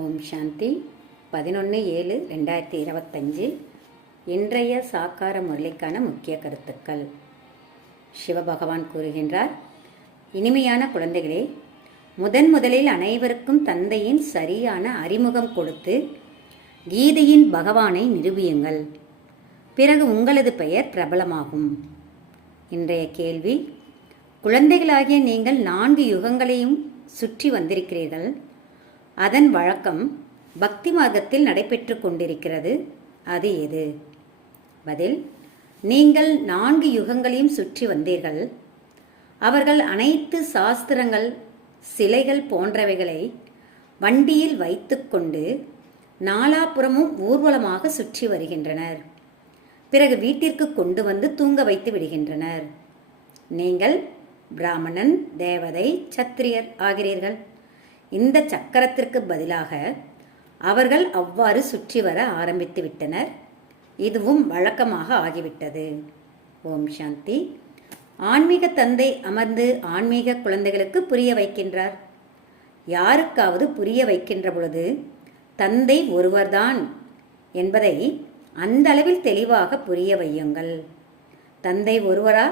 ஓம் சாந்தி. பதினொன்று ஏழு ரெண்டாயிரத்தி இருபத்தஞ்சு. இன்றைய சாக்கார முரளிக்கான முக்கிய கருத்துக்கள். சிவபகவான் கூறுகின்றார் இனிமையான குழந்தைகளே முதன் முதலில் அனைவருக்கும் தந்தையின் சரியான அறிமுகம் கொடுத்து கீதையின் பகவானை நிரூபியுங்கள். பிறகு உங்களது பெயர் பிரபலமாகும். இன்றைய கேள்வி குழந்தைகளாகிய நீங்கள் நான்கு யுகங்களையும் சுற்றி வந்திருக்கிறீர்கள். அதன் வழக்கம் பக்தி மார்க்கத்தில் நடைபெற்று கொண்டிருக்கிறது. அது எது? பதில் நீங்கள் நான்கு யுகங்களையும் சுற்றி வந்தீர்கள். அவர்கள் அனைத்து சாஸ்திரங்கள் சிலைகள் போன்றவைகளை வண்டியில் வைத்துக்கொண்டு நாலாபுறமும் ஊர்வலமாக சுற்றி வருகின்றனர். பிறகு வீட்டிற்கு கொண்டு வந்து தூங்க வைத்து விடுகின்றனர். நீங்கள் பிராமணன் தேவதை சத்திரியர் ஆகிறீர்கள். இந்த சக்கரத்திற்கு பதிலாக அவர்கள் அவ்வாறு சுற்றி வர ஆரம்பித்து விட்டனர். இதுவும் வழக்கமாக ஆகிவிட்டது. ஓம் சாந்தி. ஆன்மீக தந்தை அமர்ந்து ஆன்மீக குழந்தைகளுக்கு புரிய வைக்கின்றார். யாருக்காவது புரிய வைக்கின்ற பொழுது தந்தை ஒருவர்தான் என்பதை அந்த அளவில் தெளிவாக புரிய வையுங்கள். தந்தை ஒருவரா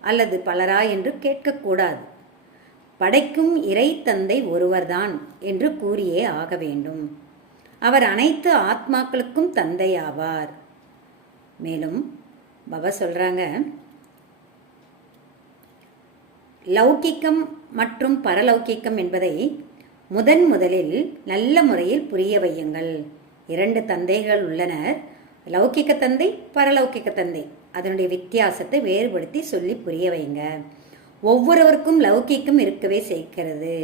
அல்லது பலரா என்று கேட்கக்கூடாது. படைக்கும் இறை தந்தை ஒருவர்தான் என்று கூறியே ஆக வேண்டும். அவர் அனைத்து ஆத்மாக்களுக்கும் தந்தை ஆவார் மேலும் பாபா சொல்றாங்க லௌகிக்கம் மற்றும் பரலௌகிக்கம் என்பதை முதன் முதலில் நல்ல முறையில் புரிய வையுங்கள். இரண்டு தந்தைகள் உள்ளனர் லௌகிக்க தந்தை பரலௌகிக்க தந்தை. அதனுடைய வித்தியாசத்தை வேறுபடுத்தி சொல்லி புரிய வைங்க. ஒவ்வொருவருக்கும் லௌகிக்கம் இருக்கவே சேர்க்கிறது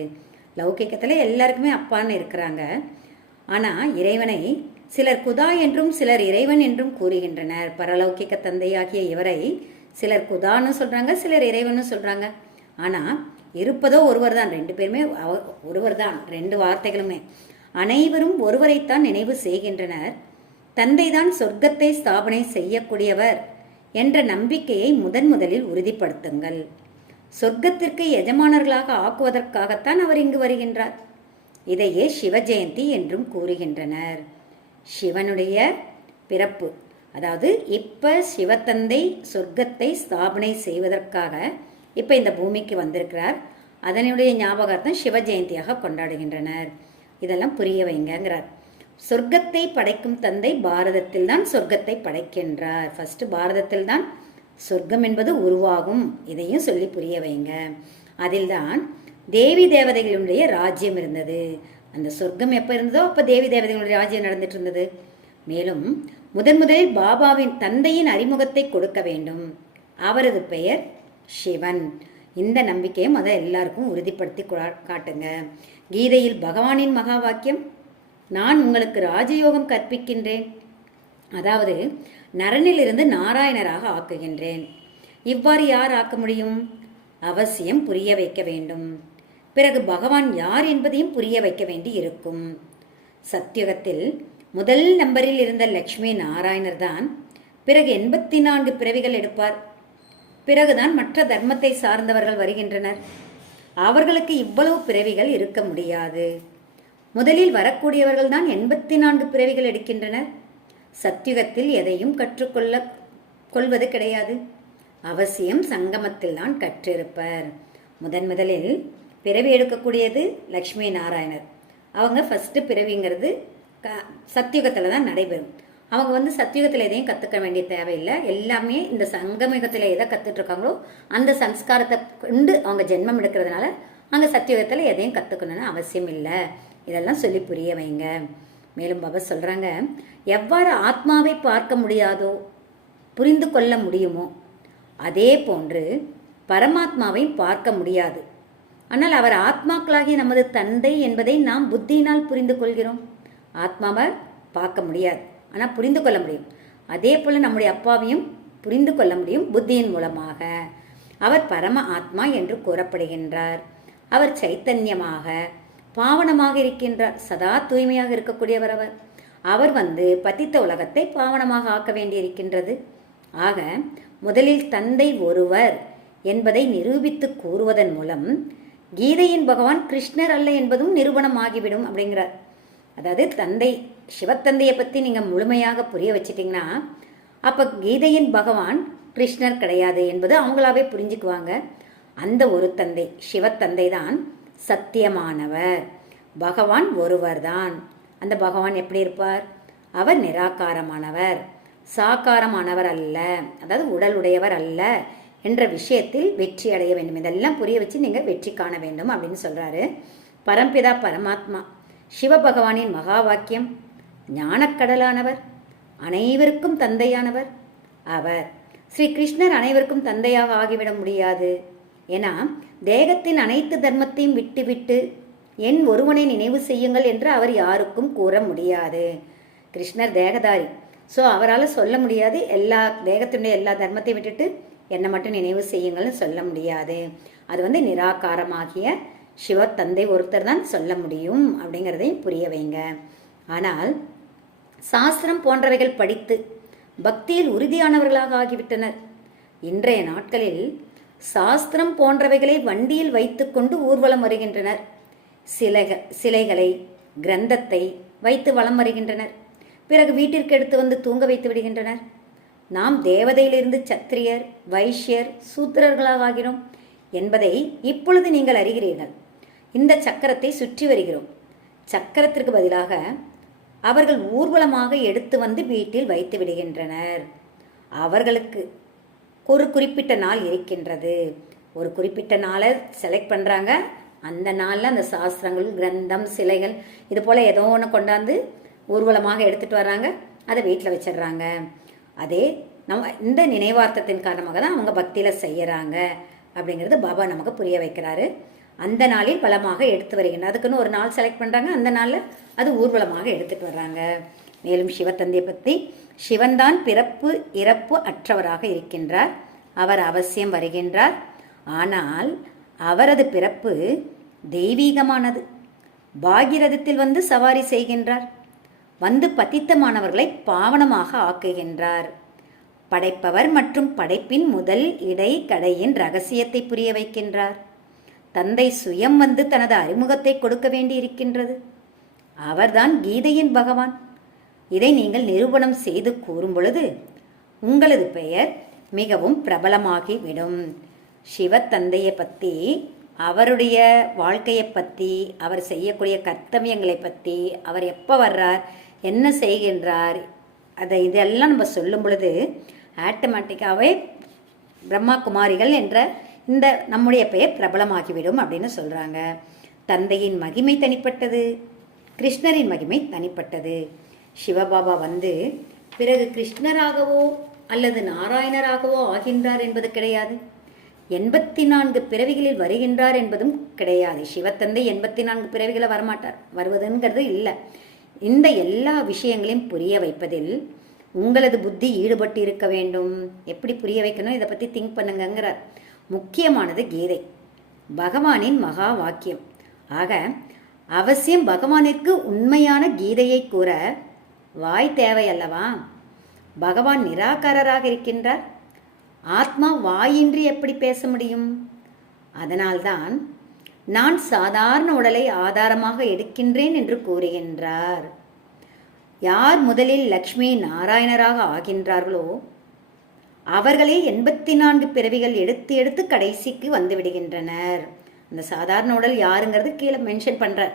லௌகிக்கத்தில் எல்லாருக்குமே அப்பான்னு இருக்கிறாங்க. ஆனால் இறைவனை சிலர் குதா என்றும் சிலர் இறைவன் என்றும் கூறுகின்றனர். பரலௌகிக்க தந்தையாகிய இவரை சிலர் குதான்னு சொல்கிறாங்க சிலர் இறைவன்னு சொல்கிறாங்க ஆனால் இருப்பதோ ஒருவர் தான். ரெண்டு பேருமே ஒருவர் தான். ரெண்டு வார்த்தைகளுமே. அனைவரும் ஒருவரைத்தான் நினைவு செய்கின்றனர். தந்தைதான் சொர்க்கத்தை ஸ்தாபனை செய்யக்கூடியவர் என்ற நம்பிக்கையை முதன் முதலில் உறுதிப்படுத்துங்கள். சொர்க்கத்திற்கு எஜமானர்களாக ஆக்குவதற்காகத்தான் அவர் இங்கு வருகின்றார். இதையே சிவ ஜெயந்தி என்றும் கூறுகின்றனர். சிவனுடைய பிறப்பு அதாவது இப்போ சிவத்தந்தை சொர்க்கத்தை ஸ்தாபனை செய்வதற்காக இப்போ இந்த பூமிக்கு வந்திருக்கிறார். அதனுடைய ஞாபகார்த்தம் சிவ ஜெயந்தியாக கொண்டாடுகின்றனர். இதெல்லாம் புரிய வைங்கிறார் சொர்க்கத்தை படைக்கும் தந்தை பாரதத்தில் தான் சொர்க்கத்தை படைக்கின்றார். ஃபர்ஸ்ட் பாரதத்தில் தான் சொர்க்கம் என்பது உருவாகும். இதையும் சொல்லி புரிய வைங்க. அதில்தான் தேவி தேவதைகளுடைய ராஜ்யம் இருந்தது. அந்த சொர்க்கம் எப்போ இருந்ததோ அப்போ தேவி தேவதைகளுடைய ராஜ்யம் நடந்துட்டு இருந்தது. மேலும் முதன் முதலில் பாபாவின் தந்தையின் அறிமுகத்தை கொடுக்க வேண்டும். அவரது பெயர் சிவன். இந்த நம்பிக்கையை அதை எல்லாருக்கும் உறுதிப்படுத்தி காட்டுங்க. கீதையில் பகவானின் மகா வாக்கியம் நான் உங்களுக்கு ராஜயோகம் கற்பிக்கின்றேன். அதாவது நரனிலிருந்து நாராயணராக ஆக்குகின்றேன். இவ்வாறு யார் ஆக்க முடியும்? அவசியம் புரிய வைக்க வேண்டும். பிறகு பகவான் யார் என்பதையும் புரிய வைக்க வேண்டி இருக்கும். சத்தியுகத்தில் முதல் நம்பரில் இருந்த லக்ஷ்மி நாராயணர் தான் பிறகு எண்பத்தி நான்கு பிறவிகள் எடுப்பார். பிறகுதான் மற்ற தர்மத்தை சார்ந்தவர்கள் வருகின்றனர். அவர்களுக்கு இவ்வளவு பிறவிகள் இருக்க முடியாது. முதலில் வரக்கூடியவர்கள் தான் எண்பத்தி நான்கு பிறவிகள் எடுக்கின்றனர். சத்தியுகத்தில் எதையும் கற்றுக்கொள்ள கொள்வது கிடையாது. அவசியம் சங்கமத்தில் தான் கற்றிருப்பர். முதன் முதலில் பிறவி எடுக்கக்கூடியது லக்ஷ்மி நாராயணர். அவங்க ஃபஸ்ட்டு பிறவிங்கிறது க சத்தியுகத்தில் தான் நடைபெறும். அவங்க வந்து சத்தியுகத்தில் எதையும் கற்றுக்க வேண்டிய தேவையில்லை. எல்லாமே இந்த சங்கமிகத்தில் எதை கற்றுட்ருக்காங்களோ அந்த சம்ஸ்காரத்தை கொண்டு அவங்க ஜென்மம் எடுக்கிறதுனால அங்கே சத்தியுகத்தில் எதையும் கற்றுக்கணும்னு அவசியம் இல்லை. இதெல்லாம் சொல்லி புரிய வைங்க. மேலும் பாபா சொல்கிறாங்க எவ்வாறு ஆத்மாவை பார்க்க முடியாதோ புரிந்து கொள்ள முடியுமோ அதே போன்று பரமாத்மாவையும் பார்க்க முடியாது. ஆனால் அவர் ஆத்மாக்களாகிய நமது தந்தை என்பதை நாம் புத்தியினால் புரிந்து கொள்கிறோம். ஆத்மாவை பார்க்க முடியாது. ஆனால் புரிந்து கொள்ள முடியும். அதே போல் நம்முடைய அப்பாவையும் புரிந்து கொள்ள முடியும் புத்தியின் மூலமாக. அவர் பரம ஆத்மா என்று கூறப்படுகின்றார். அவர் சைத்தன்யமாக பாவனமாக இருக்கின்றார். சதா தூய்மையாக இருக்கக்கூடியவர் அவர். அவர் வந்து பதித்த உலகத்தை பாவனமாக ஆக்க வேண்டியிருக்கின்றது. ஆக முதலில் தந்தை ஒருவர் என்பதை நிரூபித்து கூறுவதன் மூலம் கீதையின் பகவான் கிருஷ்ணர் அல்ல என்பதும் நிரூபணம் ஆகிவிடும் அப்படிங்கிறார். அதாவது தந்தை சிவத்தந்தையை பற்றி நீங்கள் முழுமையாக புரிய வச்சிட்டிங்கன்னா அப்போ கீதையின் பகவான் கிருஷ்ணர் கிடையாது என்பது அவங்களாவே புரிஞ்சுக்குவாங்க. அந்த ஒரு தந்தை சிவத்தந்தை தான் சத்தியமானவர். பகவான் ஒருவர்தான். அந்த பகவான் எப்படி இருப்பார்? அவர் நிராகாரமானவர். சாக்காரமானவர் அல்ல. அதாவது உடல் உடையவர் அல்ல என்ற விஷயத்தில் வெற்றி அடைய வேண்டும். இதெல்லாம் புரிய வச்சு நீங்கள் வெற்றி காண வேண்டும் அப்படின்னு சொல்கிறாரு பரம்பிதா பரமாத்மா. சிவபகவானின் மகா வாக்கியம் ஞானக்கடலானவர். அனைவருக்கும் தந்தையானவர். அவர். ஸ்ரீ கிருஷ்ணர் அனைவருக்கும் தந்தையாக ஆகிவிட முடியாது. ஏன்னா தேகத்தின் அனைத்து தர்மத்தையும் விட்டுவிட்டு என் ஒருவனை நினைவு செய்யுங்கள் என்று அவர் யாருக்கும் கூற முடியாது. கிருஷ்ணர் தேகதாரி. ஸோ அவரால் சொல்ல முடியாது. எல்லா தேகத்தினுடைய எல்லா தர்மத்தையும் விட்டுட்டு என்னை மட்டும் நினைவு செய்யுங்கள்னு சொல்ல முடியாது. அது வந்து நிராகாரமாகிய சிவ தந்தை ஒருத்தர் தான் சொல்ல முடியும் அப்படிங்கிறதையும் புரிய வைங்க. ஆனால் சாஸ்திரம் போன்றவைகள் படித்து பக்தியில் உறுதியானவர்களாக ஆகிவிட்டனர். இன்றைய நாட்களில் சாஸ்திரம் போன்றவைகளை வண்டியில் வைத்துக்கொண்டு ஊர்வலம் வருகின்றனர். சிலைக சிலைகளை கிரந்தத்தை வைத்து வலம் வருகின்றனர். பிறகு வீட்டிற்கு எடுத்து வந்து தூங்க வைத்து விடுகின்றனர். நாம் தேவதையிலிருந்து சத்திரியர் வைஷ்யர் சூத்திரர்களாக ஆகிறோம் என்பதை இப்பொழுது நீங்கள் அறிகிறீர்கள். இந்த சக்கரத்தை சுற்றி வருகிறோம். சக்கரத்திற்கு பதிலாக அவர்கள் ஊர்வலமாக எடுத்து வந்து வீட்டில் வைத்து விடுகின்றனர். அவர்களுக்கு ஒரு குறிப்பிட்ட நாள் இருக்கின்றது. ஒரு குறிப்பிட்ட நாளை செலக்ட் பண்ணுறாங்க அந்த நாளில் அந்த சாஸ்திரங்கள் கிரந்தம் சிலைகள் இது போல் ஏதோ ஒன்று கொண்டாந்து ஊர்வலமாக எடுத்துகிட்டு வர்றாங்க. அதை வீட்டில் வச்சிடுறாங்க. அதே நம்ம இந்த நினைவார்த்தத்தின் காரணமாக தான் அவங்க பக்தியில் செய்கிறாங்க அப்படிங்கிறது பாபா நமக்கு புரிய வைக்கிறாரு. அந்த நாளில் பலமாக எடுத்து வருகின்றன அதுக்குன்னு ஒரு நாள் செலக்ட் பண்ணுறாங்க அந்த நாளில் அது ஊர்வலமாக எடுத்துகிட்டு வர்றாங்க. மேலும் சிவத்தந்தையை பற்றி சிவன்தான் பிறப்பு இறப்பு அற்றவராக இருக்கின்றார். அவர் அவசியம் வருகின்றார். ஆனால் அவரது பிறப்பு தெய்வீகமானது. பாகிரதத்தில் வந்து சவாரி செய்கின்றார். வந்து பத்தித்தமானவர்களை பாவனமாக ஆக்குகின்றார். படைப்பவர் மற்றும் படைப்பின் முதல் இடை கடையின் ரகசியத்தை புரிய வைக்கின்றார். தந்தை சுயம் வந்து தனது அறிமுகத்தை கொடுக்க வேண்டியிருக்கின்றது. அவர்தான் கீதையின் பகவான். இதை நீங்கள் நிரூபணம் செய்து கூறும் பொழுது உங்களது பெயர் மிகவும் பிரபலமாகிவிடும். சிவத்தந்தையை பற்றி அவருடைய வாழ்க்கையை பற்றி அவர் செய்யக்கூடிய கர்த்தவியங்களை பற்றி அவர் எப்போ வர்றார் என்ன செய்கின்றார் அதை இதெல்லாம் நம்ம சொல்லும் பொழுது ஆட்டோமேட்டிக்காகவே பிரம்மா குமாரிகள் என்ற இந்த நம்முடைய பெயர் பிரபலமாகிவிடும் அப்படின்னு சொல்கிறாங்க தந்தையின் மகிமை தனிப்பட்டது கிருஷ்ணரின் மகிமை தனிப்பட்டது. சிவபாபா வந்து பிறகு கிருஷ்ணராகவோ அல்லது நாராயணராகவோ ஆகின்றார் என்பது கிடையாது. எண்பத்தி நான்கு பிறவிகளில் வருகின்றார் என்பதும் கிடையாது. சிவத்தந்தை எண்பத்தி நான்கு பிறவிகளை வரமாட்டார். வருவதுங்கிறது இல்லை. இந்த எல்லா விஷயங்களையும் புரிய வைப்பதில் உங்களது புத்தி ஈடுபட்டு இருக்க வேண்டும். எப்படி புரிய வைக்கணும்? இதை பற்றி திங்க் பண்ணுங்கிறார் முக்கியமானது கீதை. பகவானின் மகா வாக்கியம். ஆக அவசியம் பகவானிற்கு உண்மையான கீதையை கூற வாய் தேவை அல்லவா பகவான் நிராகாரராக இருக்கின்றார். ஆத்மா வாயின்றி எப்படி பேச முடியும்? அதனால்தான் நான் சாதாரண உடலை ஆதாரமாக எடுக்கின்றேன் என்று கூறுகின்றார். யார் முதலில் லக்ஷ்மி நாராயணராக ஆகின்றார்களோ அவர்களே எண்பத்தி நான்கு பிறவிகள் எடுத்து எடுத்து கடைசிக்கு வந்துவிடுகின்றனர் அந்த சாதாரண உடல் யாருங்கிறது கீழே மென்ஷன் பண்ணுறார்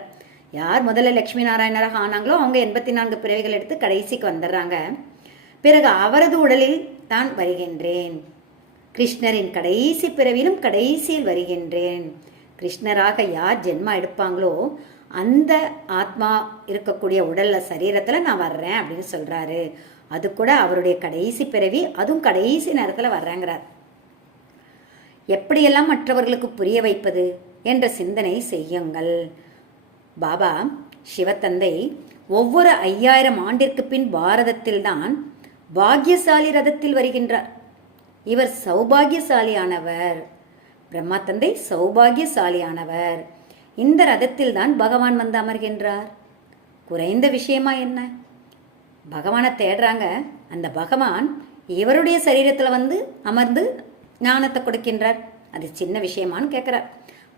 யார் முதல்ல லக்ஷ்மி நாராயணராக ஆனாங்களோ அவங்க எண்பத்தி நான்கு பிறவிகள் எடுத்து கடைசிக்கு வந்துடுறாங்க. பிறகு அவரது உடலில் தான் வருகின்றேன். கிருஷ்ணரின் கடைசி பிறவிலும் கடைசியில் வருகின்றேன். கிருஷ்ணராக யார் ஜென்மா எடுப்பாங்களோ அந்த ஆத்மா இருக்கக்கூடிய உடல்ல சரீரத்தில் நான் வர்றேன் அப்படின்னு சொல்கிறாரு அது கூட அவருடைய கடைசி பிறவி அதுவும் கடைசி நேரத்தில் வர்றேங்கிறார். எப்படியெல்லாம் மற்றவர்களுக்கு புரிய வைப்பது என்ற சிந்தனை செய்யுங்கள். பாபா சிவத்தந்தை ஒவ்வொரு ஐயாயிரம் ஆண்டிற்கு பின் பாரதத்தில்தான் பாக்யசாலி ரதத்தில் வருகின்றார். இவர் சௌபாகியசாலியானவர். பிரம்மா தந்தை சௌபாகியசாலியானவர். இந்த ரதத்தில் தான் பகவான் வந்து அமர்கின்றார். குறைந்த விஷயமா என்ன? பகவானை தேடுறாங்க. அந்த பகவான் இவருடைய சரீரத்தில் வந்து அமர்ந்து ஞானத்தை கொடுக்கின்றார். அது சின்ன விஷயமான்னு கேட்குறார்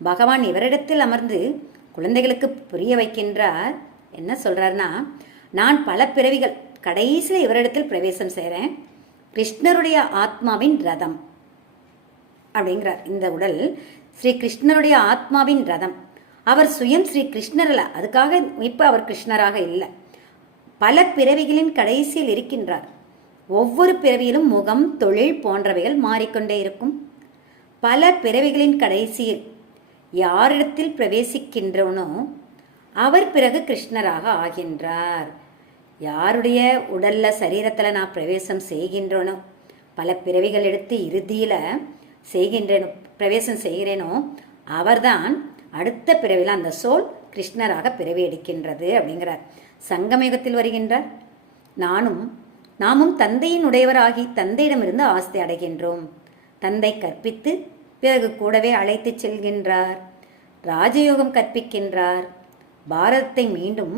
பகவான் இவரிடத்தில் அமர்ந்து குழந்தைகளுக்கு புரிய வைக்கின்றார் என்ன சொல்கிறாருன்னா நான் பல பிறவிகள் கடைசியில் இவரிடத்தில் பிரவேசம் செய்கிறேன் கிருஷ்ணருடைய ஆத்மாவின் ரதம். அப்படிங்கிறார். இந்த உடல் ஸ்ரீ கிருஷ்ணருடைய ஆத்மாவின் ரதம். அவர் சுயம் ஸ்ரீ கிருஷ்ணர் அல்ல. அதுக்காக இப்போ அவர் கிருஷ்ணராக இல்லை. பல பிறவிகளின் கடைசியில் இருக்கின்றார். ஒவ்வொரு பிறவியிலும் முகம் தொழில் போன்றவைகள் மாறிக்கொண்டே இருக்கும். பல பிறவிகளின் கடைசியில் யாரிடத்தில் பிரவேசிக்கின்றவனோ அவர் பிறகு கிருஷ்ணராக ஆகின்றார். யாருடைய உடல்ல சரீரத்தில் நான் பிரவேசம் செய்கின்றனோ பல பிறவிகள் எடுத்து இறுதியில் செய்கின்றேனோ பிரவேசம் செய்கிறேனோ அவர்தான் அடுத்த பிறவியில் அந்த சோல் கிருஷ்ணராக பிறவி எடுக்கின்றது அப்படிங்கிறார். சங்கமயுகத்தில் வருகின்றார். நானும் நாமும் தந்தையின் உடையவராகி தந்தையிடமிருந்து ஆஸ்தி அடைகின்றோம். தந்தை கற்பித்து பிறகு கூடவே அழைத்துச் செல்கின்றார். ராஜயோகம் கற்பிக்கின்றார். பாரதத்தை மீண்டும்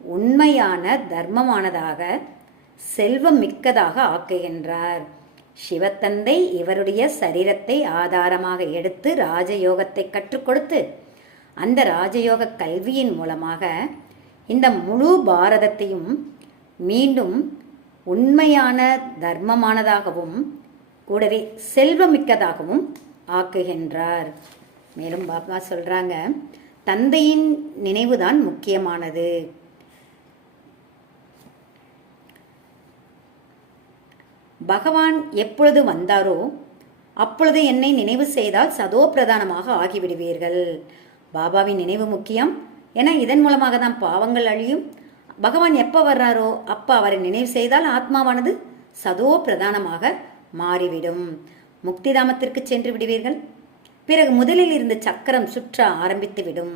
உண்மையான தர்மமானதாக செல்வம் மிக்கதாக ஆக்குகின்றார். சிவத்தந்தை இவருடைய சரீரத்தை ஆதாரமாக எடுத்து ராஜயோகத்தை கற்றுக் கொடுத்து அந்த ராஜயோக கல்வியின் மூலமாக இந்த முழு பாரதத்தையும் மீண்டும் உண்மையான தர்மமானதாகவும் கூடவே செல்வமிக்கதாகவும் ஆக்குகின்றார். மேலும் பாபா சொல்கிறாங்க தந்தையின் நினைவுதான் முக்கியமானது. பகவான் எப்பொழுது வந்தாரோ அப்பொழுது என்னை நினைவு செய்தால் சதோ பிரதானமாக ஆகிவிடுவீர்கள். பாபாவின் நினைவு முக்கியம். என இதன் மூலமாக தான் பாவங்கள் அழியும். பகவான் எப்போ வர்றாரோ அப்போ அவரை நினைவு செய்தால் ஆத்மாவானது சதோ பிரதானமாக மாறிவிடும். முக்திதாமத்திற்கு சென்று விடுவீர்கள். பிறகு முதலில் இருந்து சக்கரம் சுற்ற ஆரம்பித்து விடும்.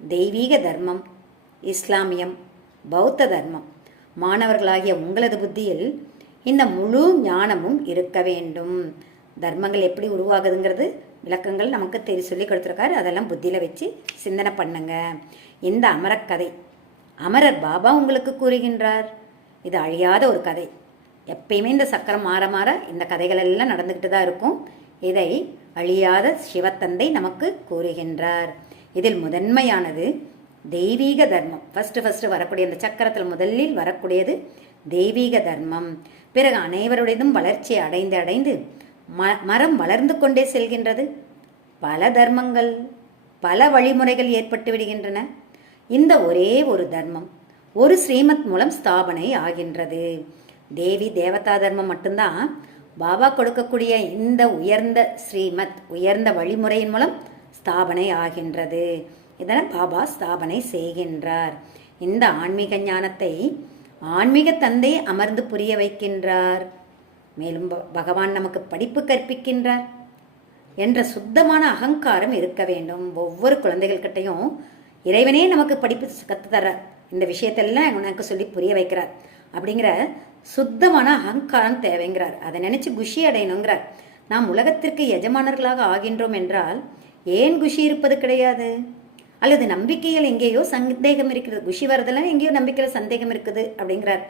தெய்வீக தர்மம் இஸ்லாமியம் பௌத்த தர்மம். மாணவர்களாகிய உங்களது புத்தியில் இந்த முழு ஞானமும் இருக்க வேண்டும். தர்மங்கள் எப்படி உருவாகுதுங்கிறது விளக்கங்கள் நமக்கு தெரி சொல்லி கொடுத்துருக்காரு. அதெல்லாம் புத்தியில் வச்சு சிந்தனை பண்ணுங்க. இந்த அமரக்கதை அமரர் பாபா உங்களுக்கு கூறுகின்றார். இது அழியாத ஒரு கதை. எப்பயுமே இந்த சக்கரம் மாற மாற இந்த கதைகள் எல்லாம் நடந்துக்கிட்டு தான் இருக்கும். இதை அழியாத சிவத்தந்தை நமக்கு கூறுகின்றார். இதில் முதன்மையானது தெய்வீக தர்மம். ஃபஸ்ட்டு ஃபஸ்ட்டு வரக்கூடிய அந்த சக்கரத்தில் முதலில் வரக்கூடியது தெய்வீக தர்மம். பிறகு அனைவருடையதும் வளர்ச்சி அடைந்து அடைந்து ம மரம் வளர்ந்து கொண்டே செல்கின்றது. பல தர்மங்கள் பல வழிமுறைகள் ஏற்பட்டு விடுகின்றன. இந்த ஒரே ஒரு தர்மம் ஒரு ஸ்ரீமத் மூலம் ஸ்தாபனை ஆகின்றது. தேவி தேவதா தர்மம் மட்டும்தான். பாபா கொடுக்கக்கூடிய இந்த உயர்ந்த ஸ்ரீமத் உயர்ந்த வழிமுறையின் மூலம் ஸ்தாபனை ஆகின்றது. இதனை பாபா ஸ்தாபனை செய்கின்றார். இந்த ஆன்மீக ஞானத்தை ஆன்மீக தந்தை அமர்ந்து புரிய வைக்கின்றார். மேலும் ப- பகவான் நமக்கு படிப்பு கற்பிக்கின்றார் என்ற சுத்தமான அகங்காரம் இருக்க வேண்டும். ஒவ்வொரு குழந்தைகள்கிட்டையும் இறைவனே நமக்கு படிப்பு கற்றுத்தர இந்த விஷயத்தெல்லாம் உனக்கு சொல்லி புரிய வைக்கிறார். அப்படிங்கிற சுத்தமான அகங்காரம் தேவைங்கிறார். அதை நினைச்சு குஷி அடையணுங்கிறார். நாம் உலகத்திற்கு எஜமானர்களாக ஆகின்றோம் என்றால் ஏன் குஷி இருப்பது கிடையாது? அல்லது நம்பிக்கையில் எங்கேயோ சந்தேகம் இருக்கிறது. குஷி வரதெல்லாம் எங்கேயோ நம்பிக்கையில் சந்தேகம் இருக்குது அப்படிங்கிறார்.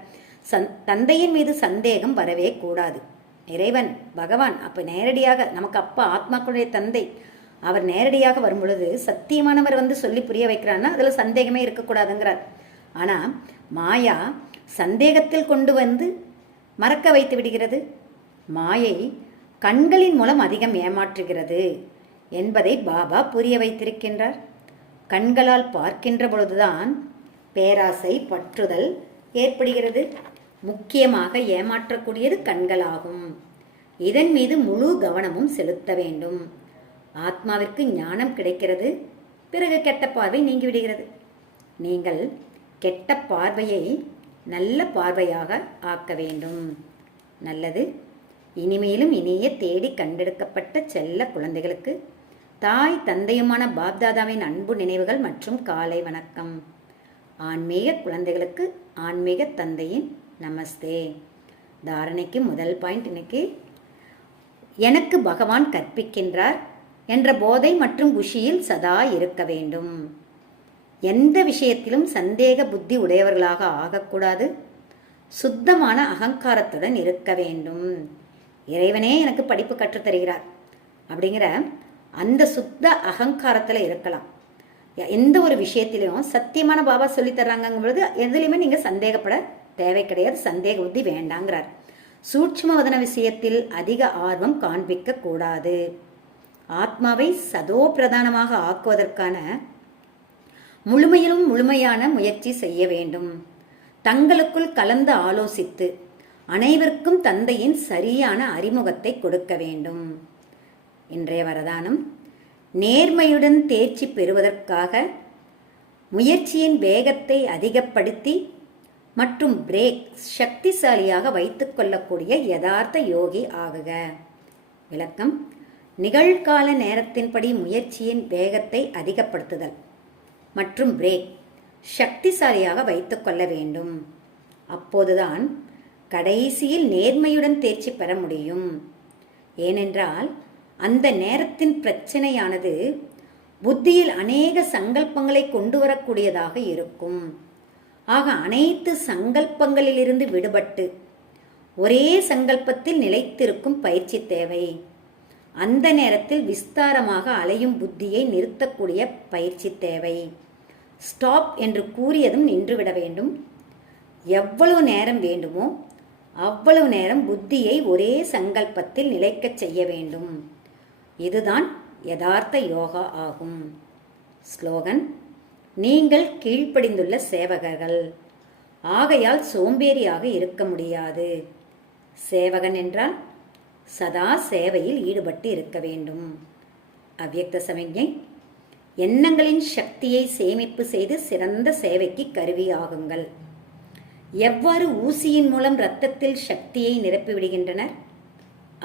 சந் தந்தையின் மீது சந்தேகம் வரவே கூடாது. இறைவன் பகவான் அப்போ நேரடியாக நமக்கு அப்பா ஆத்மாக்களுடைய தந்தை அவர் நேரடியாக வரும் பொழுது சத்தியமானவர் வந்து சொல்லி புரிய வைக்கிறான்னா அதில் சந்தேகமே இருக்கக்கூடாதுங்கிறார். ஆனால் மாயா சந்தேகத்தில் கொண்டு வந்து மறக்க வைத்து விடுகிறது. மாயை கண்களின் மூலம் அதிகம் ஏமாற்றுகிறது என்பதை பாபா புரிய வைத்திருக்கின்றார். கண்களால் பார்க்கின்ற பொழுதுதான் பேராசை பற்றுதல் ஏற்படுகிறது. முக்கியமாக ஏமாற்றக்கூடியது கண்களாகும். இதன் மீது முழு கவனமும் செலுத்த வேண்டும். ஆத்மாவிற்கு ஞானம் கிடைக்கிறது. பிறகு கெட்ட பார்வை நீங்கிவிடுகிறது. நீங்கள் கெட்ட பார்வையை நல்ல பார்வையாக ஆக்க வேண்டும். நல்லது. இனிமேலும் இனிய தேடி கண்டெடுக்கப்பட்ட செல்ல குழந்தைகளுக்கு தாய் தந்தையுமான பாப்தாதாவின் அன்பு நினைவுகள் மற்றும் காலை வணக்கம். ஆன்மீக குழந்தைகளுக்கு ஆன்மீக தந்தையின் நமஸ்தே. தாரணைக்கு முதல் பாயிண்ட் இன்னைக்கு எனக்கு பகவான் கற்பிக்கின்றார் என்ற போதை மற்றும் குஷியில் சதா இருக்க வேண்டும். எந்த விஷயத்திலும் சந்தேக புத்தி உடையவர்களாக ஆகக்கூடாது. சுத்தமான அகங்காரத்துடன் இருக்க வேண்டும். இறைவனே எனக்கு படிப்பு கற்றுத் தருகிறார். அப்படிங்கிற அந்த சுத்த அகங்காரத்தில் இருக்கலாம். எந்த ஒரு விஷயத்திலையும் சத்தியமான பாபா சொல்லித் பொழுது எதுலையுமே நீங்கள் சந்தேகப்பட தேவை கிடையாது. சந்தேக புத்தி வேண்டாங்கிறார். சூட்சுமவதன விஷயத்தில் அதிக ஆர்வம் காண்பிக்க கூடாது. ஆத்மாவை சதோ பிரதானமாக ஆக்குவதற்கான முழுமையிலும் முழுமையான முயற்சி செய்ய வேண்டும். தங்களுக்குள் கலந்து ஆலோசித்து அனைவருக்கும் தந்தையின் சரியான அறிமுகத்தை கொடுக்க வேண்டும். இன்றைய வரதானம் நேர்மையுடன் தேர்ச்சி பெறுவதற்காக முயற்சியின் வேகத்தை அதிகப்படுத்தி மற்றும் பிரேக் சக்திசாலியாக வைத்துக்கொள்ளக்கூடிய யதார்த்த யோகி ஆகுக. விளக்கம் நிகழ்கால நேரத்தின்படி முயற்சியின் வேகத்தை அதிகப்படுத்துதல். மற்றும் பிரேக் சக்திசாலியாக வைத்துக்கொள்ள வேண்டும். அப்போதுதான் கடைசியில் நேர்மையுடன் தேர்ச்சி பெற முடியும். ஏனென்றால் அந்த நேரத்தின் பிரச்சனையானது புத்தியில் அநேக சங்கல்பங்களை கொண்டு வரக்கூடியதாக இருக்கும். ஆக அனைத்து சங்கல்பங்களிலிருந்து விடுபட்டு ஒரே சங்கல்பத்தில் நிலைத்திருக்கும் பயிற்சி தேவை. அந்த நேரத்தில் விஸ்தாரமாக அலையும் புத்தியை நிறுத்தக்கூடிய பயிற்சி தேவை. ஸ்டாப் என்று கூறியதும் நின்றுவிட வேண்டும். எவ்வளவு நேரம் வேண்டுமோ அவ்வளவு நேரம் புத்தியை ஒரே சங்கல்பத்தில் நிலைக்கச் செய்ய வேண்டும். இதுதான் யதார்த்த யோகா ஆகும். ஸ்லோகன் நீங்கள் கீழ்ப்படிந்துள்ள சேவகர்கள். ஆகையால் சோம்பேறியாக இருக்க முடியாது. சேவகன் என்றால் சதா சேவையில் ஈடுபட்டு இருக்க வேண்டும். அவ்யக்த சமிக்ஞை எண்ணங்களின் சக்தியை சேமிப்பு செய்து சிறந்த சேவைக்கு கருவியாகுங்கள். எவ்வாறு ஊசியின் மூலம் இரத்தத்தில் சக்தியை நிரப்பிவிடுகின்றனர்?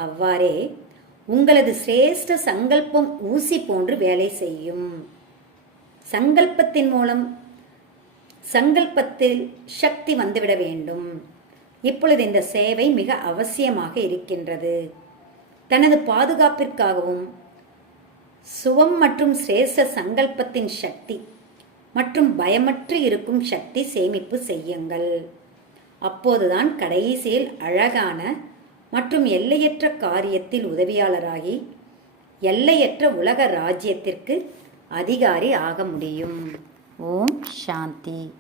அவ்வாறே உங்களது சிரேஷ்ட சங்கல்பம் ஊசி போன்று வேலை செய்யும். சங்கல்பத்தின் மூலம் சங்கல்பத்தில் சக்தி வந்துவிட வேண்டும். இப்பொழுது இந்த சேவை மிக அவசியமாக இருக்கின்றது. தனது பாதுகாப்பிற்காகவும் சுவம் மற்றும் சிரேஷ்ட சங்கல்பத்தின் சக்தி மற்றும் பயமற்று இருக்கும் சக்தி சேமிப்பு செய்யுங்கள். அப்போதுதான் கடைசியில் அழகான மற்றும் எல்லையற்ற காரியத்தில் உதவியாளராகி எல்லையற்ற உலக ராஜ்யத்திற்கு அதிகாரி ஆக முடியும். ஓம் சாந்தி.